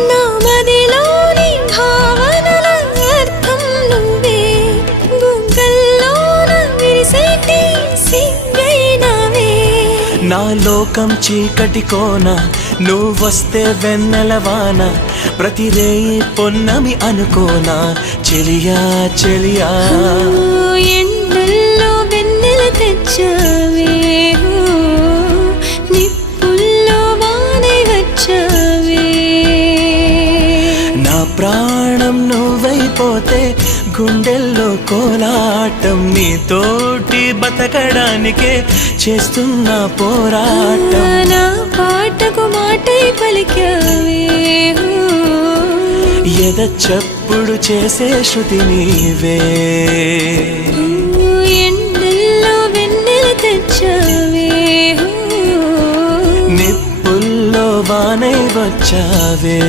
నా మదిలోని భావనల అర్థం నువ్వే గుంగల్లోన విరిసేటి సింగైనవే నా లోకం చీకటి కోన నువ్వొస్తే వెన్నెలవాన ప్రతి రేయి పొన్నమి అనుకోనా చెలియా చెలియా ఎండల్లో వెన్నెల తెచ్చావే నిప్పుల్లో వానై వచ్చావే నా ప్రాణం నువ్వైపోతే గుండెల్లో కోలాటం నీతోటి బతకడానికే చేస్తున్న పోరాటం నా పాటకు మాటై పలికావే ఎద చప్పుడు చేసే శృతి నీవే ఎండల్లో వెన్నెల తెచ్చావే నిప్పుల్లో వానై వచ్చావే